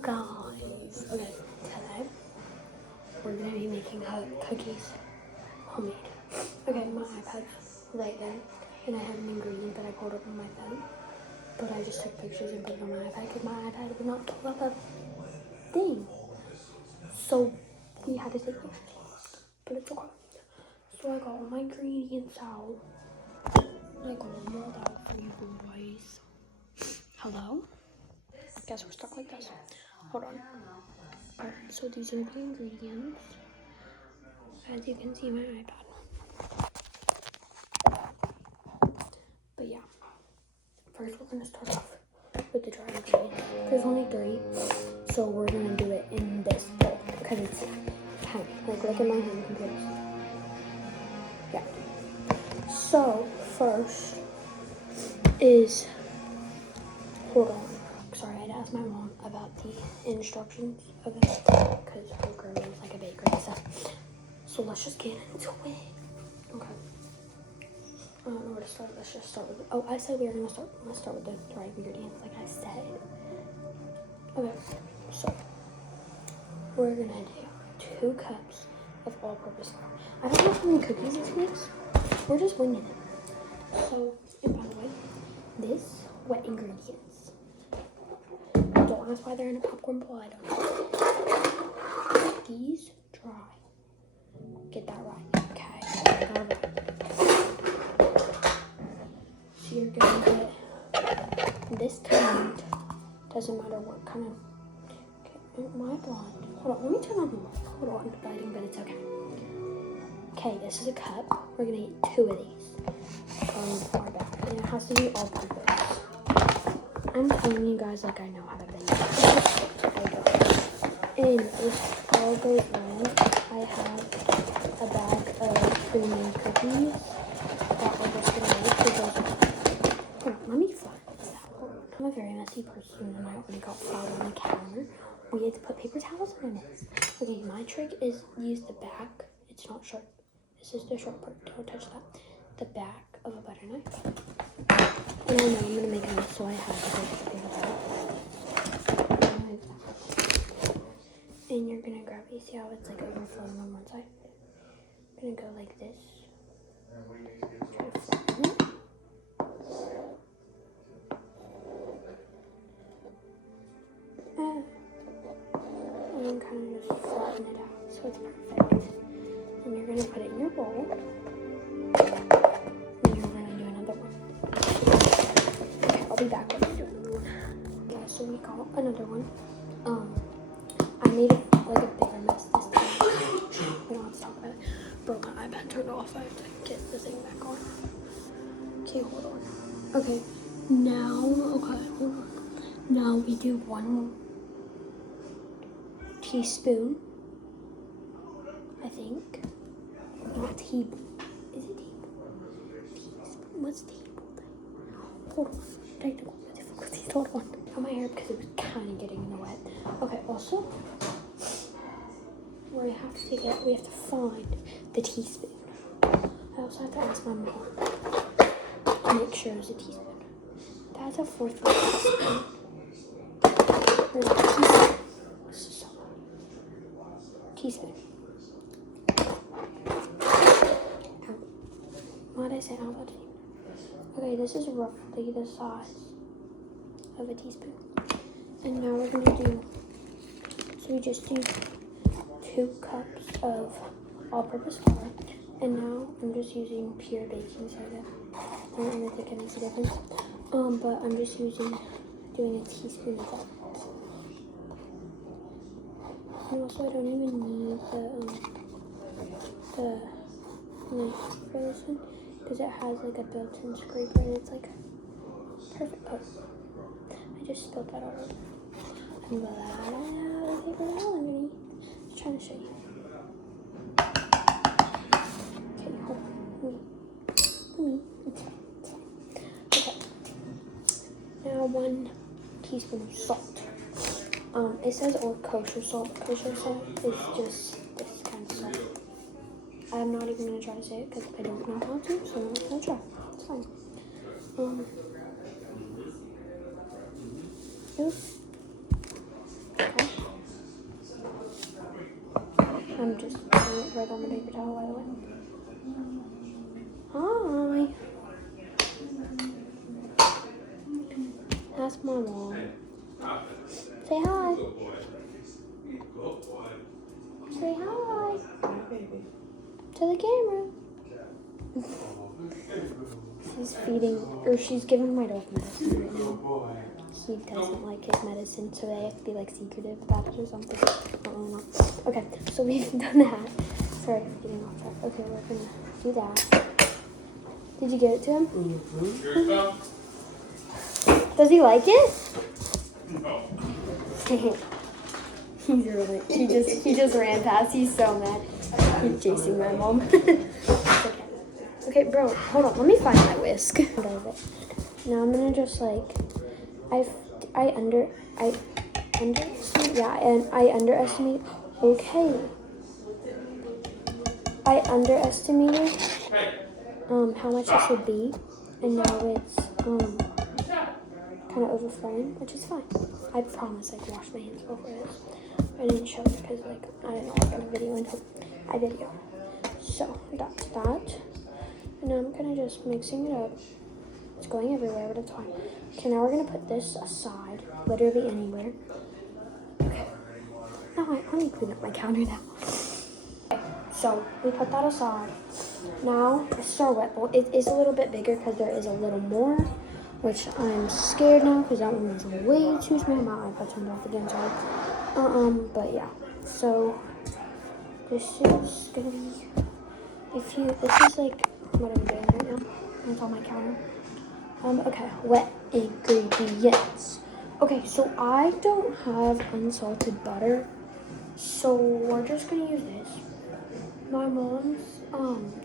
guys. Okay, today we're gonna be making cookies, homemade. Okay, my iPad's right there, and I have an ingredient that I pulled up on my phone, but I just took pictures and put it on my iPad because my iPad would not pull up a thing. So we had to take pictures, but it's okay. So I got all my ingredients out. I got them all out for you boys. Hello? Guess we're stuck like this. Hold on. Alright, so these are the ingredients. As you can see, my iPad. But yeah, first we're gonna start off with the dry ingredients. There's only 3, so we're gonna do it in this bowl because it's tiny. Like, look at my hand compared to. Yeah. So first is, hold on. Sorry, I had to ask my mom about the instructions of it because her grandma is like a baker and stuff. So let's just get into it. Okay. I don't know where to start. Let's just start with it. Oh, I said we were gonna start. Let's start with the dry ingredients, like I said. Okay. So we're gonna do 2 cups of all-purpose flour. I don't know how many cookies this makes. We're just winging it. So, and by the way, this wet ingredients. Don't ask why they're in a popcorn bowl. I don't know. These dry. Get that right. Okay. All right. So you're gonna get this kind. Doesn't matter what kind of. Okay, my blonde. Hold on, let me turn on the light. Hold on, lighting, but it's okay. Okay, this is a cup. We're gonna get 2 of these from our bag, and it has to be all purpose. I'm telling you guys like I know how to bake. And if all goes wrong, I have a bag of pre-made cookies that we're just gonna make because. Hold on, let me find this out. I'm a very messy person, and I already got flour on the counter. We had to put paper towels in this. Okay, my trick is use the back. It's not sharp. This is the sharp part. Don't touch that. The back of a butter knife. And I know I'm gonna make a mess, so I have to take the paper towel. And you're gonna grab. You see how it's like overflowing on one side? I'm gonna go like this. Try to flatten it. And then kind of just flatten it out so it's perfect. And you're gonna put it in your bowl. And you're gonna do another one. Okay, I'll be back when I do another one. Okay, so we got another one. I made like a bigger mess this time. We don't have to talk about it. Bro, my iPad turned off. I have to get the thing back on. Okay, hold on. Okay, hold on. Now we do 1 teaspoon, I think. Not teaspoon. Is it teaspoon? Teaspoon? What's teaspoon? Hold on. Technical difficulties. Hold on. On my hair because it was kind of getting in the wet. Okay, also, we have to find the teaspoon. I also have to ask my mom to make sure it's a teaspoon. That's a 4th of a teaspoon. Where's the teaspoon? This is so loud. Teaspoon. Ow. Why did I say ow? Okay, this is roughly the size of a teaspoon. And now we're gonna do, so we just do 2 cups of all-purpose flour. And now I'm just using pure baking soda. I don't really think it makes a difference. But I'm just doing a teaspoon of that. And also I don't even need the knife for this one because it has like a built-in scraper and it's like perfect. Oh, I just spilled that all over. I'm glad I have a paper towel underneath. Just trying to show you. Okay, hold on. It's fine. It's fine. Okay. Now 1 teaspoon of salt. It says or kosher salt. Kosher salt is just this kind of salt. I'm not even gonna try to say it because I don't know how to, so I'm not gonna try. It's fine. Oops. Okay. I'm just putting it right on the paper towel, by the way. Hi. Ask my mom. Say hi. Say hi. To the camera. She's feeding, or she's giving my dog medicine right now. He doesn't like his medicine, so they have to be like secretive about it or something. I don't know. Okay, so we've done that. Sorry for getting off that. Okay, we're gonna do that. Did you give it to him? Mm-hmm. Does he like it? No. He's really. He just ran past. He's so mad. He's chasing my mom. Okay, bro. Hold on. Let me find my whisk. Now I'm gonna just like. I underestimated. Okay. I underestimated how much this would be, and now it's kind of overflowing, which is fine. I promise I washed my hands before this. I didn't show it because like I didn't know I got a video until I video. So that's that. And now I'm kind of just mixing it up. It's going everywhere, but it's fine. Okay, now we're gonna put this aside, literally anywhere. Okay. Now I need to clean up my counter now. Okay, so we put that aside. Now this is our wet bowl. It is a little bit bigger because there is a little more, which I'm scared now because that one was way too small. My iPad turned off again, sorry. But yeah. So this is gonna be this is like what I'm doing right now. It's on my counter. Okay, wet ingredients. Okay, so I don't have unsalted butter, so we're just gonna use this. My mom's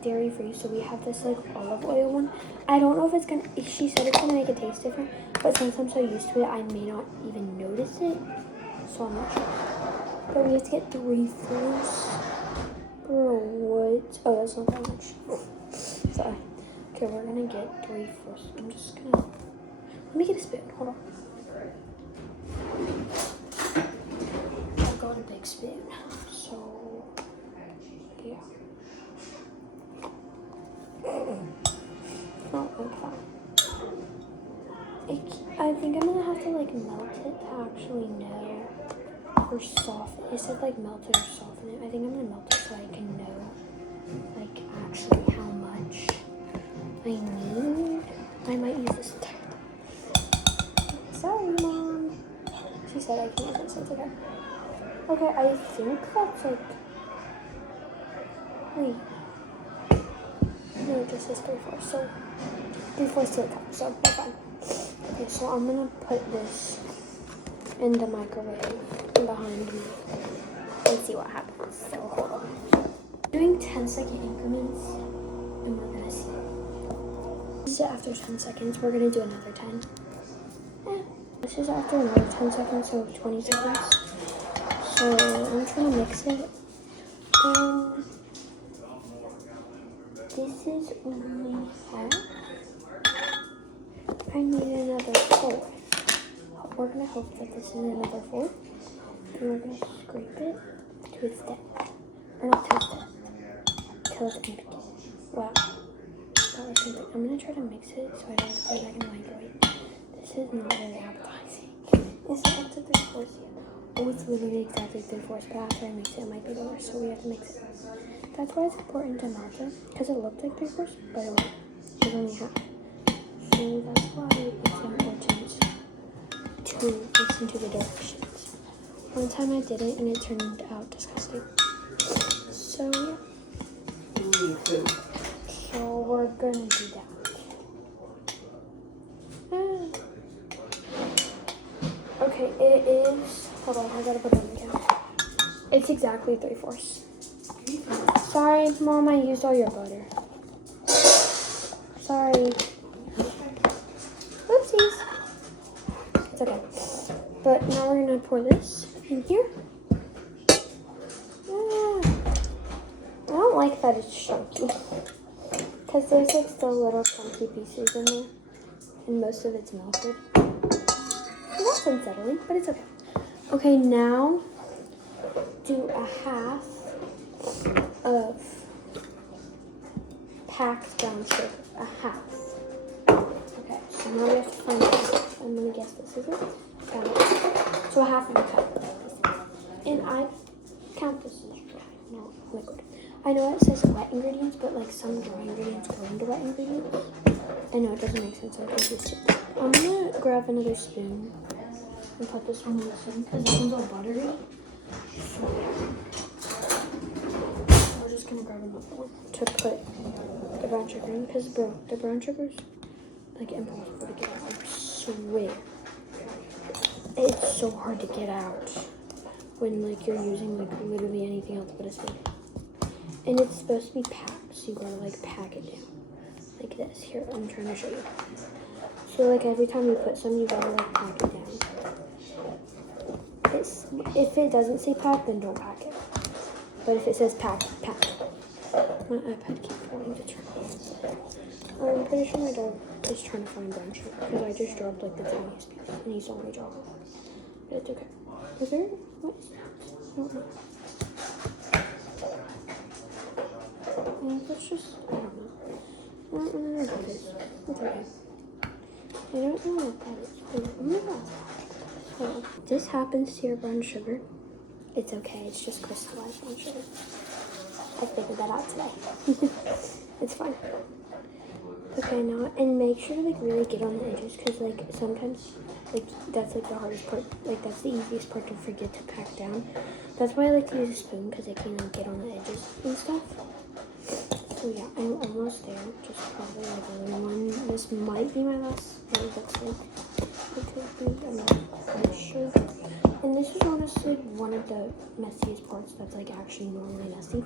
dairy free, so we have this like olive oil one. I don't know if it's gonna. She said it's gonna make it taste different, but since I'm so used to it, I may not even notice it. So I'm not sure. But we have to get 3/4. Bro, what? Oh, that's not that much. Sorry. Okay, we're gonna get 3/4. I'm just gonna. Let me get a spoon. Hold on. I've got a big spoon. So, yeah. Not like that. I think I'm gonna have to like melt it to actually know. Or soften. It said like melt it or soften it. I think I'm gonna melt it so I can know like actually how much I need. I might use this. Sorry, Mom. She said I can use it, so it's okay. Okay, I think that's like. Wait. No, it just says 3/4. So 3/4 to a cup. So that's fine. Okay, so I'm gonna put this in the microwave behind me and see what happens. So hold on. Doing 10-second increments and we're gonna see. This is after 10 seconds. We're gonna do another 10. This is after another 10 seconds, so 20 seconds. So I'm trying to mix it. This is only half. I need another 4. We're gonna hope that this is another 4. And we're gonna scrape it to its depth. Or not to its depth. Till it's empty. Wow. That was something. I'm gonna try to mix it so I don't have to put it back in the microwave. This is not very appetizing. Is it up to 3/4 yet? Oh, it's literally exactly 3/4, but after I mix it, it might be the worst, so we have to mix it. That's why it's important to melt it, because it looked like 3/4, but it wasn't. It was only half. So that's why it's important to listen to the directions. One time I did it and it turned out disgusting. So yeah. So we're gonna do that. Okay, it is. Hold on, I gotta put it on again. It's exactly 3/4. Sorry, Mom, I used all your butter. Sorry. Oopsies. It's okay. But now we're gonna pour this in here. I don't like that it's chunky. Because there's like still little chunky pieces in there. And most of it's melted. That's unsettling, but it's okay. Okay, now do a half of packed brown sugar. A half. Okay, so now we have to find out. I'm gonna guess this is it. Got it. So a half of a cup. And I count this as dry, not liquid. I know it says wet ingredients, but like some dry ingredients go into wet ingredients. I know it doesn't make sense. I confused it. I'm gonna grab another spoon and put this one in this one because that one's all buttery. So we're just gonna grab another one to put the brown sugar in because bro, the brown sugar's like impossible to get out. I swear. It's so hard to get out when like you're using like literally anything else but a spoon. And it's supposed to be packed, so you gotta like pack it down. Like this. Here, I'm trying to show you. So like every time you put some, you gotta like pack it down. If it doesn't say pack, then don't pack it. But if it says pack, pack. My iPad keeps wanting to turn off. I'm pretty sure my dog is trying to find brown sugar because I just dropped like the tiniest piece and he saw me drop it. But it's okay. Is there? What? I don't know. Let's just, I don't know. I don't really know what it is. It's okay. I don't know what that is. Oh my god. So, this happens to your brown sugar. It's okay. It's just crystallized brown sugar. I figured that out today. It's fine. Okay, now, and make sure to like really get on the edges because like sometimes like that's like the hardest part. Like that's the easiest part to forget to pack down. That's why I like to use a spoon because I can like get on the edges and stuff. So yeah, I'm almost there. Just probably like a little one. This might be my last. It looks like it could be. I'm not quite sure. And this is honestly one of the messiest parts. That's like actually normally messy.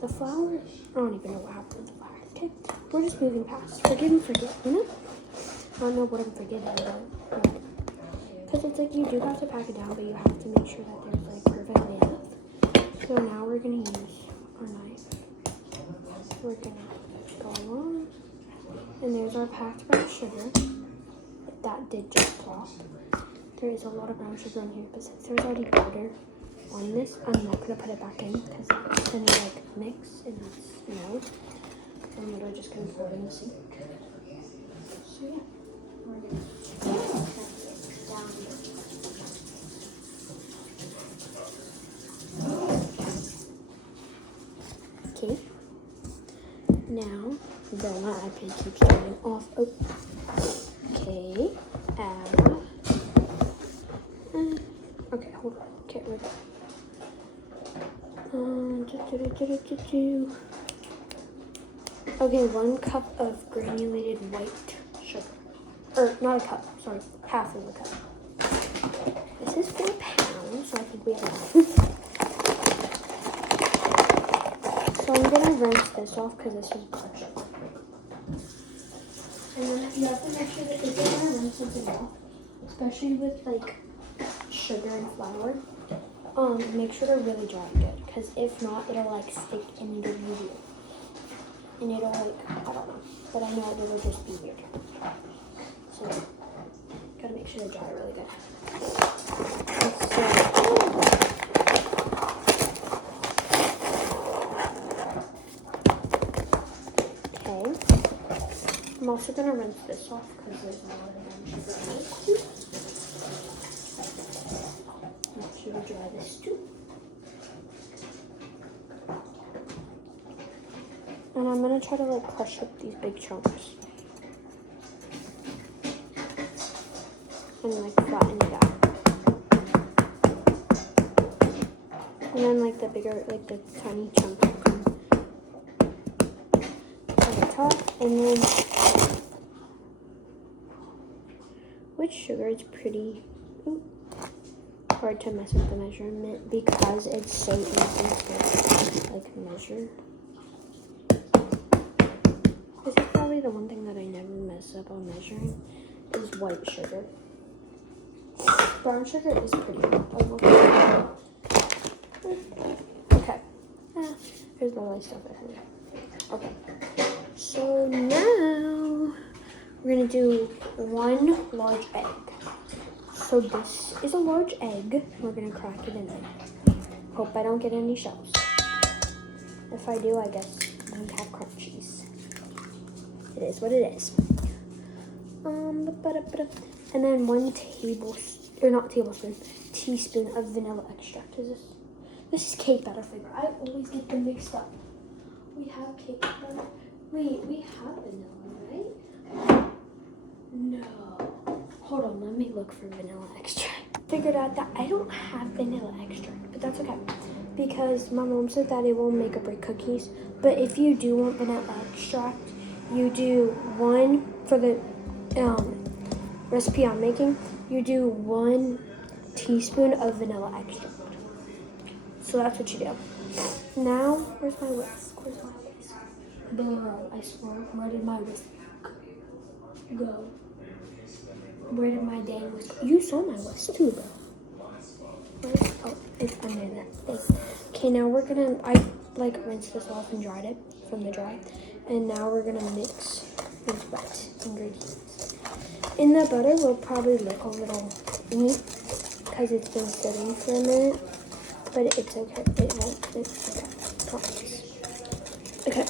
The flour. I don't even know what happened with the flour. Okay, we're just moving past. Forgive and forget. You know. I don't know what I'm forgetting, but because it's like you do have to pack it down, but you have to make sure that there's like perfectly enough. So now we're gonna use our knife. We're gonna go along, and there's our packed brown sugar. That did just plop. There is a lot of brown sugar on here, but since there's already butter on this, I'm not gonna put it back in because then it like mix and that's no. I'm literally just gonna pour it in the sink. So yeah, we're gonna down here. Okay. Now, then my iPad keeps turning off. Oh. Okay. Okay, hold on. Okay, we're done. Okay, 1 cup of granulated white sugar. Or, not a cup, sorry, half of a cup. This is 4 pounds, so I think we have enough. So I'm gonna rinse this off because this is blood sugar. And then you have to make sure that if you're gonna rinse something off, especially with like sugar and flour, make sure they're really dry and good. Because if not, it'll like stick and it'll be weird. And it'll like, I don't know, but I know it'll just be weird. So, gotta make sure they're dry really good. Okay. I'm also gonna rinse this off because there's a lot of brown sugar in it too. Make sure to dry this too. And I'm gonna try to like crush up these big chunks. And like flatten it out. And then like the bigger, like the tiny chunks will come on the top. And then, which sugar is pretty hard to mess up the measurement because it's so easy to like measure. This is probably the one thing that I never mess up on measuring is white sugar. Brown sugar is pretty hard. Okay. Here's the light stuff everywhere. Okay. So now we're gonna do 1 large egg. So this is a large egg. We're gonna crack it in there. Hope I don't get any shells. If I do, I guess I don't have crunchies. It is what it is. And then 1 teaspoon of vanilla extract. This is cake batter flavor. I always get them mixed up. We have cake batter. Wait, we have vanilla, right? No. Hold on, let me look for vanilla extract. Figured out that I don't have vanilla extract, but that's okay. Because my mom said that it won't make or break cookies. But if you do want vanilla extract, you do 1 for the recipe I'm making. You do 1 teaspoon of vanilla extract. So that's what you do. Now, where's my whisk? Bro, I swear, where did my whisk go? Where did my dang whisk go? You saw my whisk too, bro. Oh, it's under that thing. Okay, now we're gonna, I rinsed this off and dried it from the dry. And now we're gonna mix these wet ingredients. In the butter will probably look a little neat because it's been sitting for a minute. But it's okay. It won't. It's okay. Promise. Okay.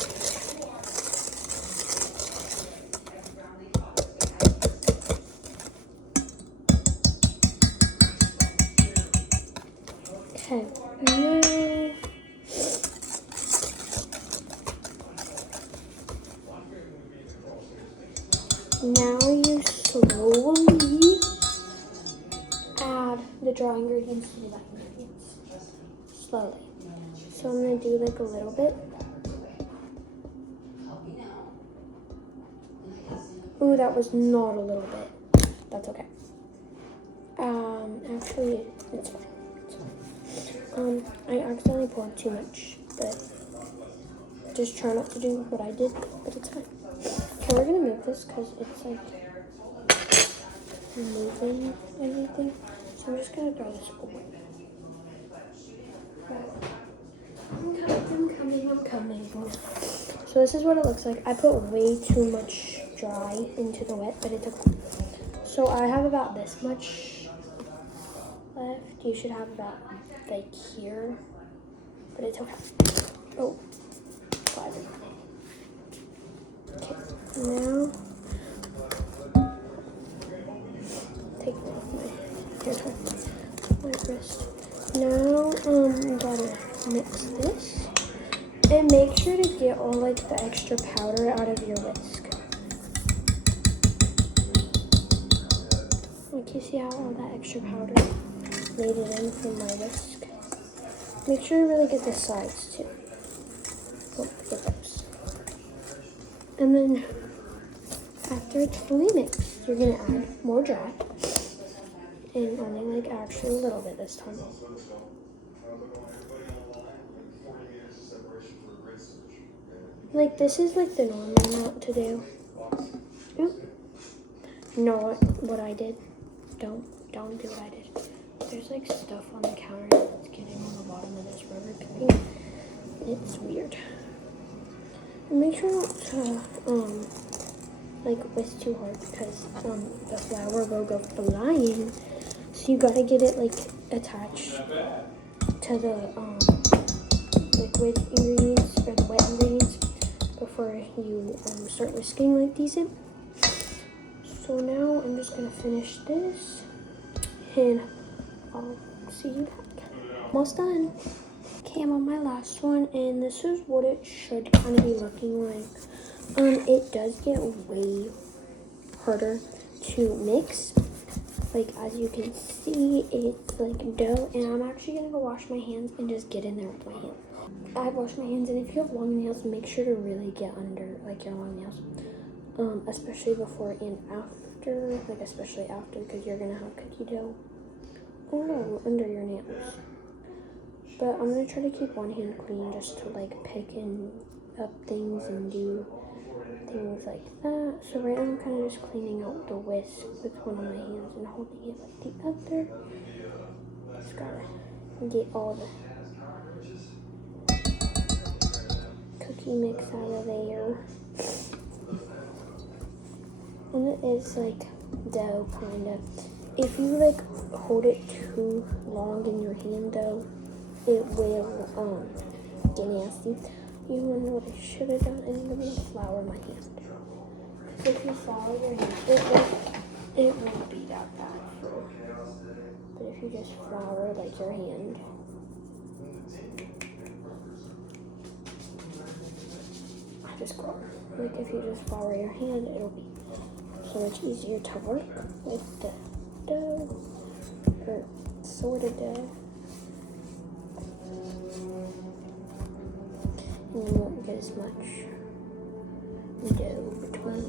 Okay. Now you slowly add the dry ingredients to the wet ingredients. Slowly. So I'm gonna do like a little bit. Ooh, that was not a little bit. That's okay. Actually, it's fine. I accidentally poured too much, but just try not to do what I did, but it's fine. Okay, we're gonna move this because it's like moving everything. So I'm just gonna throw this away. I'm coming. So this is what it looks like. I put way too much dry into the wet, but it's okay. So I have about this much left. You should have about like here, but it's okay. Oh, 5. Okay, now take off my hair tie, my wrist. Now gotta mix this and make sure to get all like the extra powder out of your whisk. Like you see how all that extra powder made it in from my whisk. Make sure you really get the sides too. Don't forget those. And then after it's fully mixed, you're gonna add more dry. And only like actually a little bit this time. Like this is like the normal amount to do. Yep. Not what I did. Don't do what I did. There's like stuff on the counter that's getting on the bottom of this rubber thing. It's weird. And make sure not to like whisk too hard because the flour will go flying. So you gotta get it like attached to the liquid ingredients or the wet ingredients before you start whisking like these in. So now I'm just gonna finish this and I'll see you back. Almost done. Okay, I'm on my last one and this is what it should kind of be looking like. It does get way harder to mix. Like as you can see, it's like dough and I'm actually gonna go wash my hands and just get in there with my hands. I've washed my hands, and if you have long nails, make sure to really get under like your long nails, especially before and after, like especially after, because you're gonna have cookie dough under your nails. But I'm gonna try to keep one hand clean just to like pick up things and do things like that. So right now I'm kind of just cleaning out the whisk with one of my hands and holding it with the other. Just gotta get all the cookie mix out of there. And it is like dough kind of. if you like hold it too long in your hand though, it will get nasty. You wanna know what I should have done? I need to make flour my hand. So if you flour your hand, it won't be that bad. But if you just flour like your hand, just go. Like if you just flour your hand, it'll be so much easier to work with the dough, or sort of dough. And you won't get as much dough between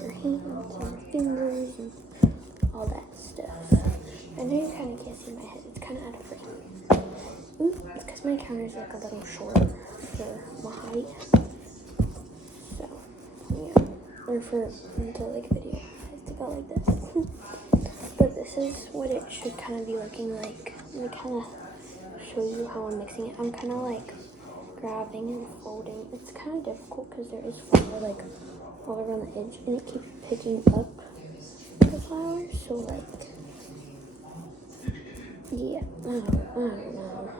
your hands and your fingers and all that stuff. I know you kind of can't see my head. It's kind of out of frame. It's because my counter is like a little short for my height. So, yeah. Or for until like video. I have to go like this. But this is what it should kind of be looking like. Let me kind of show you how I'm mixing it. I'm kind of like grabbing and folding. It's kind of difficult because there is flour like all around the edge and it keeps picking up the flour. So like, yeah, I don't know.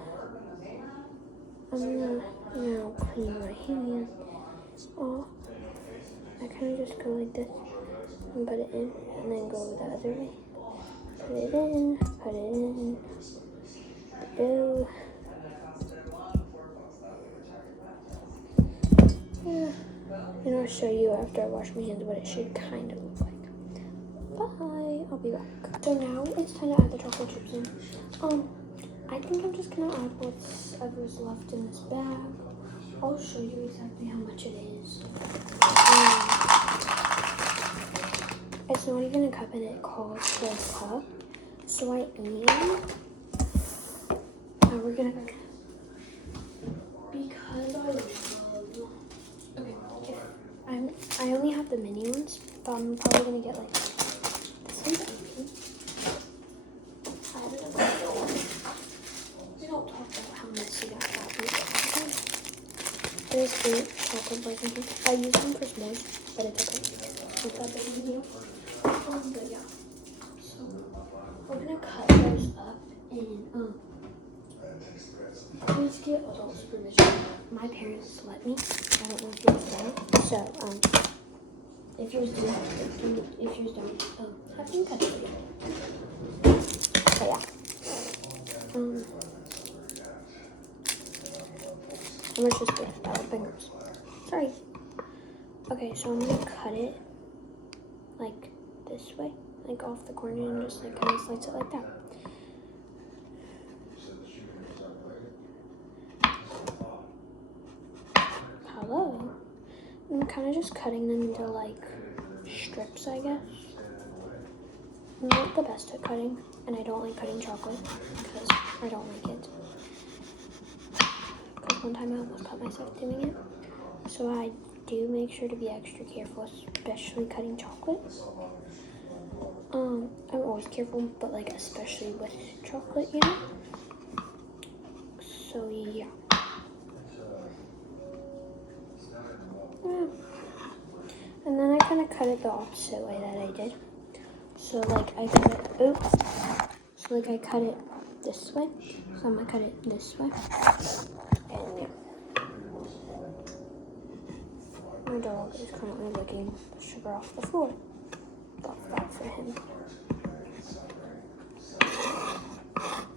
I'm gonna now clean my hand off. I kind of just go like this and put it in and then go the other way. Put it in, the dough. Yeah. And I'll show you after I wash my hands what it should kind of look like. Bye, I'll be back. So now it's time to add the chocolate chips in. I think I'm just gonna add whatever's left in this bag. I'll show you exactly how much it is. It's not even a cup and it calls for a cup. So I am. Now we're gonna, because I only have the mini ones, but I'm probably gonna get like this one's empty. We don't talk about how messy that is. There's 8 chocolate bars in here. I use them for s'mores, but it's okay. It's that big video. But yeah. So we're gonna cut those up and please get adult supervision. My parents let me. I don't know if yours don't. So if yours do, if yours don't, have them cut it for you. But yeah. How much is good? Fingers. Sorry. Okay, so I'm gonna cut it like this way, like off the corner, and just like kind of slice it like that. Hello. I'm kind of just cutting them into like strips, I guess. I'm not the best at cutting, and I don't like cutting chocolate because I don't like it. Because one time I almost cut myself doing it. So I do make sure to be extra careful, especially cutting chocolate. I'm always careful, but like especially with chocolate, you know? So yeah. And then I kind of cut it the opposite way that I did. So like I cut it, So like I cut it this way. So I'm gonna cut it this way. And there. My dog is currently licking the sugar off the floor. Love that for him.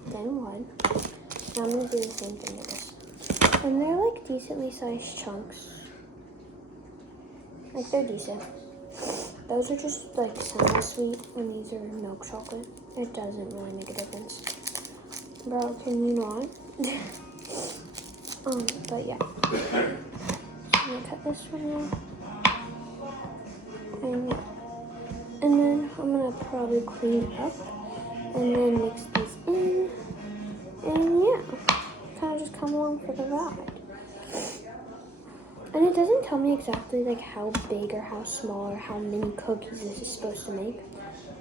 Then one. Now I'm gonna do the same thing with this. And they're like decently sized chunks. Like they're decent. Those are just like semi-sweet and these are milk chocolate. It doesn't really make a difference. Bro, can you not? But yeah. I'm gonna cut this one off. And then I'm gonna probably clean it up and then mix these in. And yeah, kind of just come along for the ride. And it doesn't tell me exactly like how big or how small or how many cookies this is supposed to make.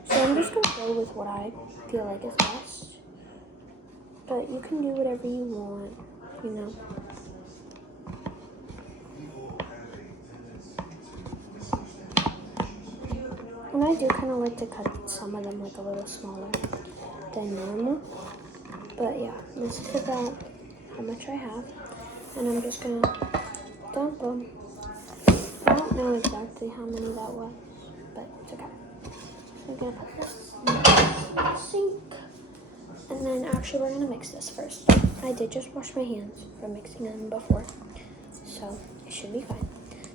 So I'm just gonna go with what I feel like is best. But you can do whatever you want, you know. And I do kind of like to cut some of them like a little smaller than normal. But yeah, this is about how much I have. And I'm just gonna dump them. I don't know exactly how many that was, but it's okay. So I'm gonna put this in the sink. And then actually we're gonna mix this first. I did just wash my hands from mixing them before, so it should be fine.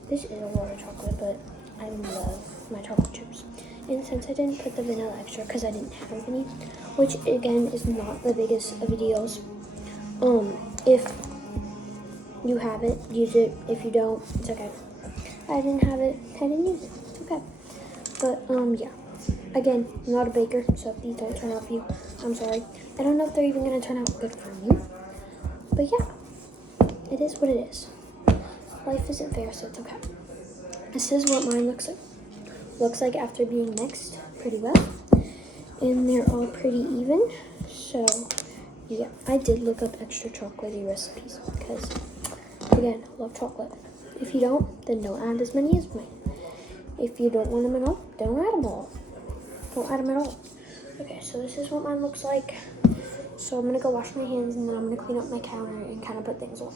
This is a lot of chocolate, but I love my chocolate chips. And since I didn't put the vanilla extra because I didn't have any, which again is not the biggest of deals. If you have it, use it. If you don't, it's okay. I didn't have it, I didn't use it. It's okay. But yeah. Again, I'm not a baker, so if these don't turn out for you, I'm sorry. I don't know if they're even gonna turn out good for me. But yeah, it is what it is. Life isn't fair, so it's okay. This is what mine looks like. Looks like after being mixed pretty well. And they're all pretty even. So yeah, I did look up extra chocolatey recipes because again, I love chocolate. If you don't, then don't add as many as me. If you don't want them at all, don't add them all. Don't add them at all. Okay, so this is what mine looks like. So I'm gonna go wash my hands and then I'm gonna clean up my counter and kind of put things away.